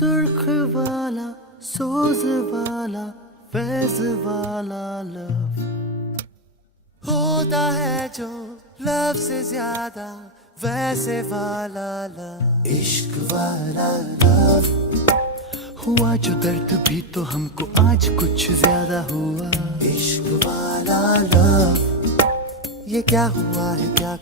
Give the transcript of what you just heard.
सुर्ख वाला, सोज वाला, फैज वाला लव होता है जो लव से ज्यादा वैसे वाला लव, इश्क वाला लव। हुआ जो दर्द भी तो हमको आज कुछ ज्यादा हुआ, इश्क वाला लव। ये क्या हुआ है, क्या